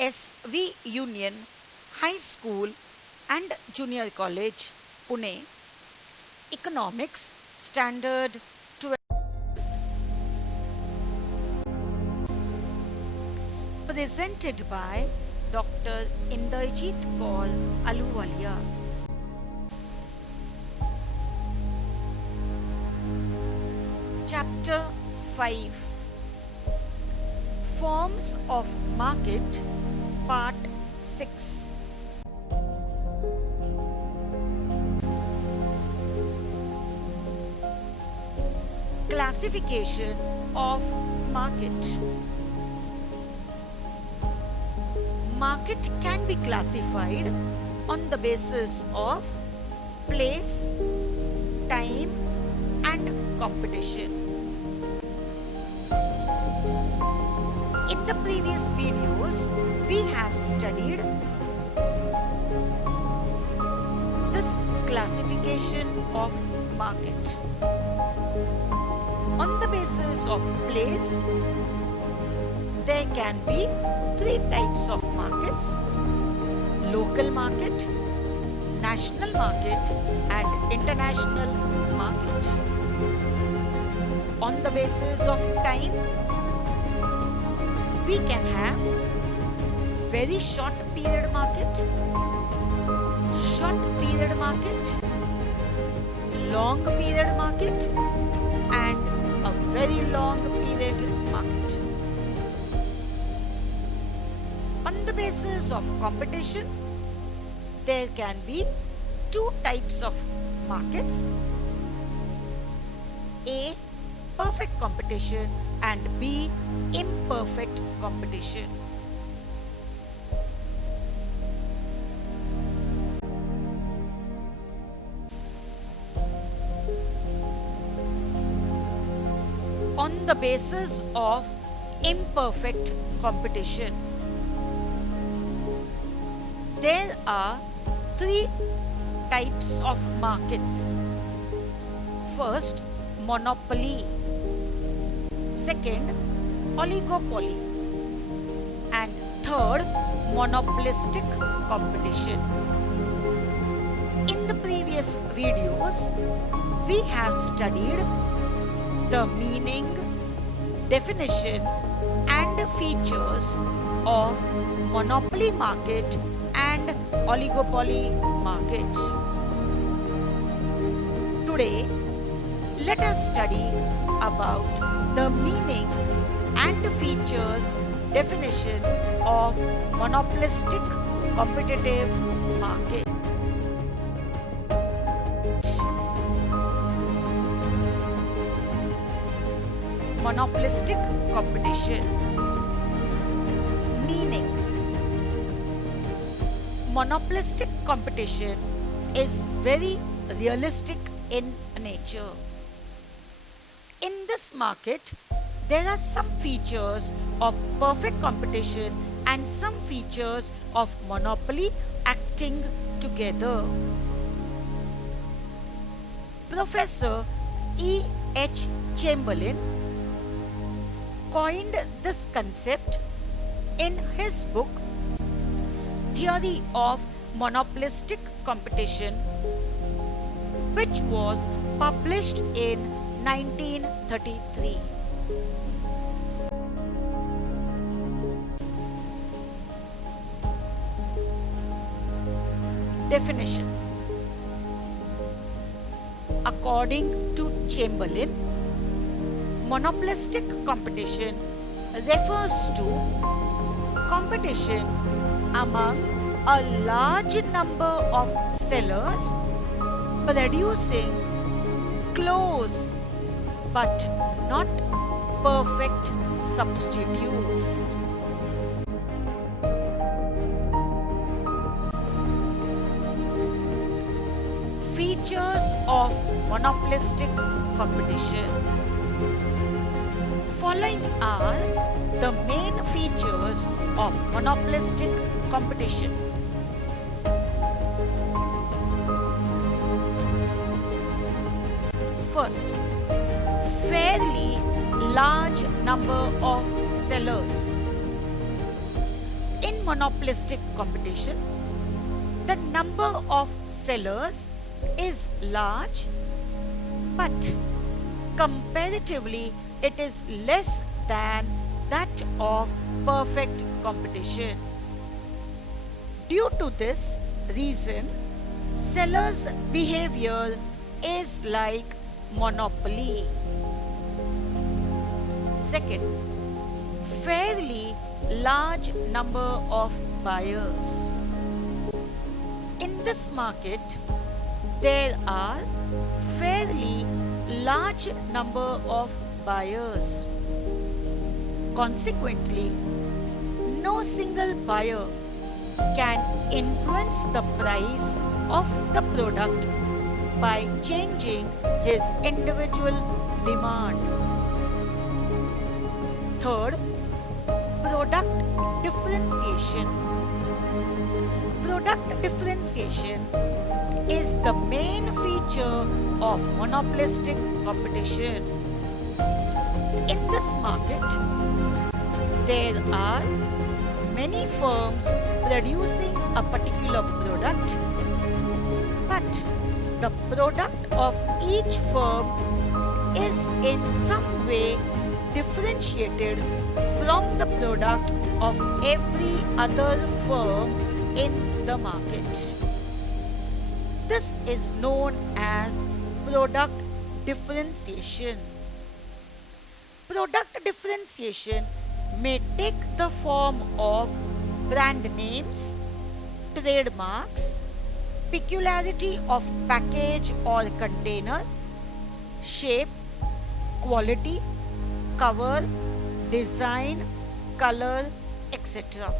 SV Union High School and Junior College, Pune, Economics, Standard 12. Presented by Dr. Inderjeet Kaur Ahluwalia. Chapter 5, Forms of Market, Part 6. Classification of market. Market can be classified on the basis of place, time, and competition. In the previous videos, we have studied this classification of market. On the basis of place, there can be three types of markets: local market, national market, and international market. On the basis of time, we can have very short period market, short period market, long period market, and a very long period market. On the basis of competition, there can be two types of markets: A, perfect competition, and B, imperfect competition. On the basis of imperfect competition, there are three types of markets. First, monopoly. Second, oligopoly. And third, monopolistic competition. In the previous videos, we have studied the meaning, definition, and features of monopoly market and oligopoly market. Today, let us study about the meaning and features, definition of monopolistic competitive market. Monopolistic competition. Meaning: monopolistic competition is very realistic in nature. In this market, there are some features of perfect competition and some features of monopoly acting together. Professor E. H. Chamberlain coined this concept in his book Theory of Monopolistic Competition, which was published in 1933. Definition: according to Chamberlain, monopolistic competition refers to competition among a large number of sellers producing close but not perfect substitutes. Features of monopolistic competition. Following are the main features of monopolistic competition. First, fairly large number of sellers. In monopolistic competition, the number of sellers is large, but comparatively it is less than that of perfect competition. Due to this reason, sellers' behavior is like monopoly. Second, fairly large number of buyers. In this market, there are fairly large number of buyers. Consequently, no single buyer can influence the price of the product by changing his individual demand. Third, product differentiation. Product differentiation is the main feature of monopolistic competition. In this market, there are many firms producing a particular product, but the product of each firm is in some way differentiated from the product of every other firm in the market. This is known as product differentiation. Product differentiation may take the form of brand names, trademarks, peculiarity of package or container, shape, quality, cover, design, color, etc.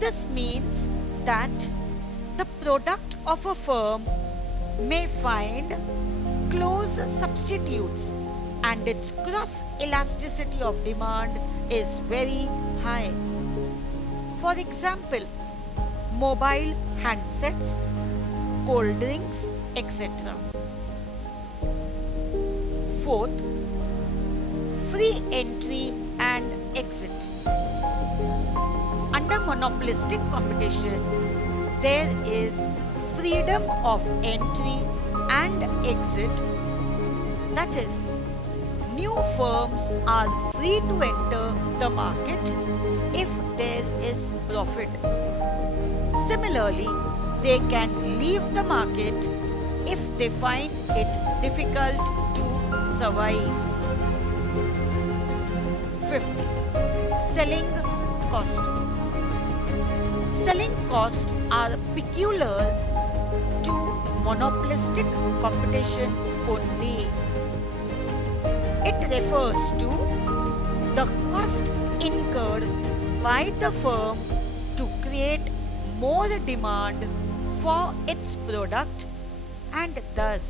This means that the product of a firm may find close substitutes and its cross elasticity of demand is very high. For example, mobile handsets, cold drinks, etc. Fourth, free entry and exit. Under monopolistic competition, there is freedom of entry and exit. That is, new firms are free to enter the market if there is profit. Similarly, they can leave the market if they find it difficult to survive. Fifth, selling cost. Selling costs are peculiar to monopolistic competition only. It refers to the cost incurred by the firm to create more demand for its product and thus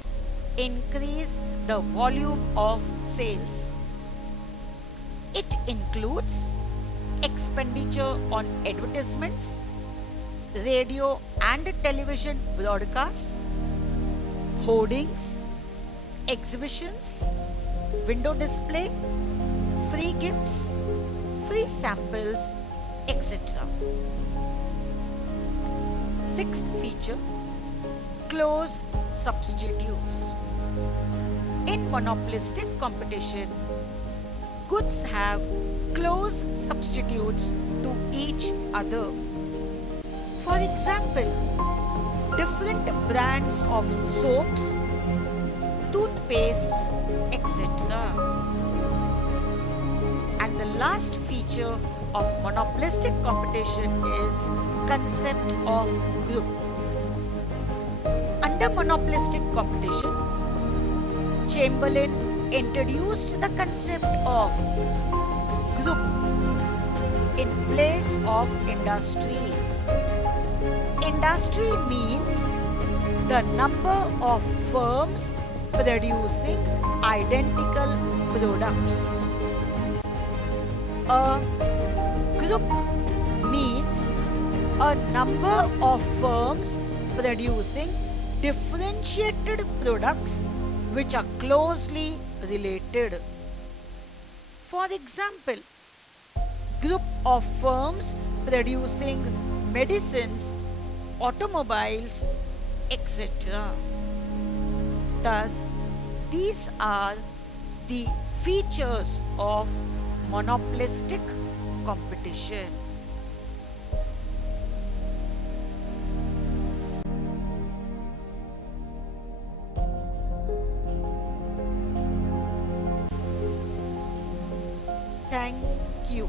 increase the volume of sales. It includes expenditure on advertisements, radio and television broadcasts, hoardings, exhibitions, window display, free gifts, free samples, etc. Sixth feature, close substitutes. In monopolistic competition, goods have close substitutes to each other. For example, different brands of soaps, toothpaste, etc. And the last feature of monopolistic competition is concept of group. Under monopolistic competition, Chamberlain introduced the concept of group in place of industry. Industry means the number of firms producing identical products. A group means a number of firms producing differentiated products which are closely related. For example, group of firms producing medicines, automobiles, etc. Thus, these are the features of monopolistic competition. Thank you.